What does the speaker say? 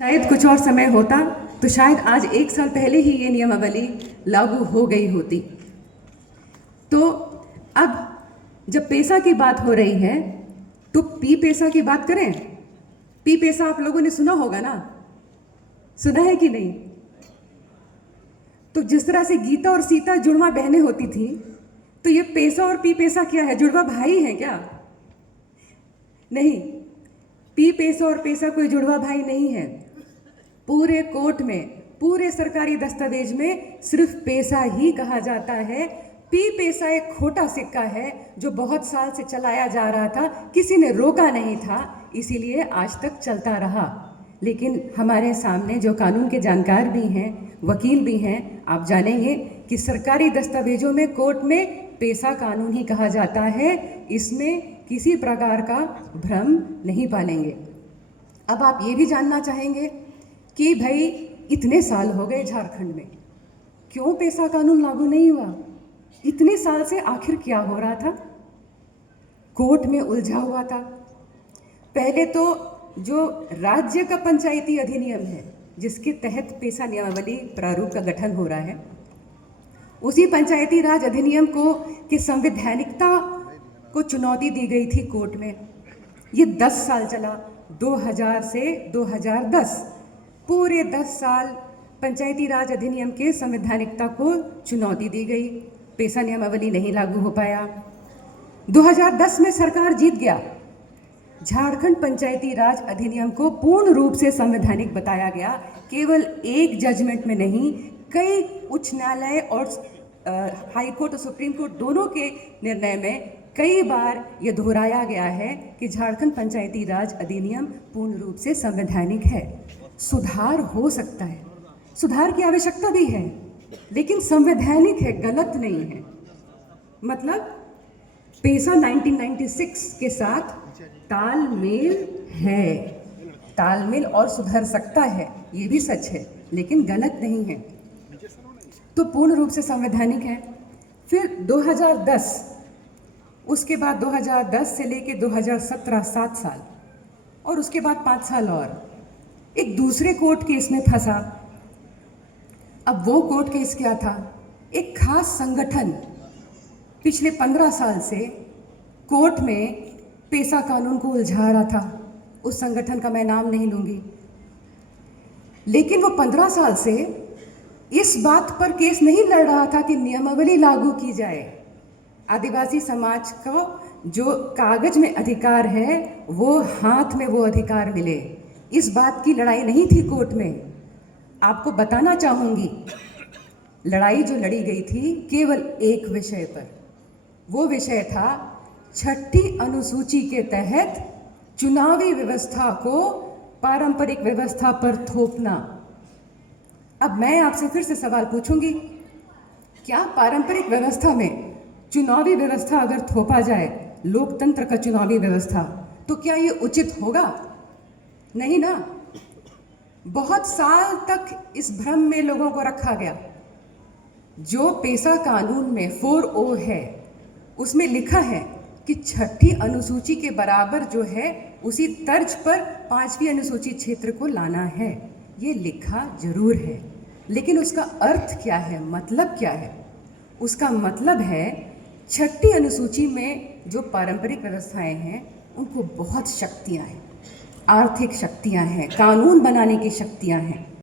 शायद कुछ और समय होता तो शायद आज 1 साल पहले ही ये नियमावली लागू हो गई होती। तो अब जब पैसा की बात हो रही है तो पी पैसा की बात करें। पी पैसा आप लोगों ने सुना होगा ना, सुना है कि नहीं? तो जिस तरह से गीता और सीता जुड़वा बहनें होती थी, तो ये पैसा और पी पैसा क्या है? जुड़वा भाई हैं क्या? नहीं, पी पैसा और पैसा कोई जुड़वा भाई नहीं है। पूरे कोर्ट में, पूरे सरकारी दस्तावेज में सिर्फ पैसा ही कहा जाता है। पी पैसा एक खोटा सिक्का है जो बहुत साल से चलाया जा रहा था, किसी ने रोका नहीं था, इसीलिए आज तक चलता रहा। लेकिन हमारे सामने जो कानून के जानकार भी हैं, वकील भी हैं, आप जानेंगे कि सरकारी दस्तावेजों में, कोर्ट में पैसा कानून ही कहा जाता है। इसमें किसी प्रकार का भ्रम नहीं पालेंगे। अब आप ये भी जानना चाहेंगे कि भाई इतने साल हो गए झारखंड में, क्यों पैसा कानून लागू नहीं हुआ? इतने साल से आखिर क्या हो रहा था? कोर्ट में उलझा हुआ था। पहले तो जो राज्य का पंचायती अधिनियम है, जिसके तहत पैसा नियमावली प्रारूप का गठन हो रहा है, उसी पंचायती राज अधिनियम को की संवैधानिकता को चुनौती दी गई थी कोर्ट में। ये 10 साल चला, 2000 से 2010, पूरे 10 साल पंचायती राज अधिनियम के संवैधानिकता को चुनौती दी गई। पैसा नियमावली नहीं लागू हो पाया। 2010 में सरकार जीत गया। झारखंड पंचायती राज अधिनियम को पूर्ण रूप से संवैधानिक बताया गया। केवल एक जजमेंट में नहीं, कई उच्च न्यायालय और हाई कोर्ट और सुप्रीम कोर्ट दोनों के निर्णय में कई बार ये दोहराया गया है कि झारखंड पंचायती राज अधिनियम पूर्ण रूप से संवैधानिक है। सुधार हो सकता है, सुधार की आवश्यकता भी है, लेकिन संवैधानिक है, गलत नहीं है। मतलब पैसा 1996 के साथ तालमेल है, तालमेल और सुधर सकता है, ये भी सच है, लेकिन गलत नहीं है। तो पूर्ण रूप से संवैधानिक है। फिर 2010, उसके बाद 2010 से लेके 2017 7 साल, और उसके बाद 5 साल और एक दूसरे कोर्ट केस में फंसा। अब वो कोर्ट केस क्या था? एक खास संगठन पिछले 15 साल से कोर्ट में पैसा कानून को उलझा रहा था। उस संगठन का मैं नाम नहीं लूंगी, लेकिन वो 15 साल से इस बात पर केस नहीं लड़ रहा था कि नियमावली लागू की जाए। आदिवासी समाज का जो कागज में अधिकार है, वो हाथ में वो अधिकार मिले, इस बात की लड़ाई नहीं थी कोर्ट में। आपको बताना चाहूँगी, लड़ाई जो लड़ी गई थी केवल एक विषय पर। वो विषय था 6ठी अनुसूची के तहत चुनावी व्यवस्था को पारंपरिक व्यवस्था पर थोपना। अब मैं आपसे फिर से सवाल पूछूंगी, क्या पारंपरिक व्यवस्था में चुनावी व्यवस्था अगर थोपा जाए, लोकतंत्र का चुनावी व्यवस्था, तो क्या ये उचित होगा? नहीं ना। बहुत साल तक इस भ्रम में लोगों को रखा गया। जो पैसा कानून में 4O है, उसमें लिखा है कि 6ठी अनुसूची के बराबर जो है, उसी तर्ज पर 5वीं अनुसूची क्षेत्र को लाना है। ये लिखा जरूर है, लेकिन उसका अर्थ क्या है, मतलब क्या है? उसका मतलब है 6ठी अनुसूची में जो पारंपरिक व्यवस्थाएं हैं, उनको बहुत शक्तियां हैं, आर्थिक शक्तियां हैं, कानून बनाने की शक्तियां हैं।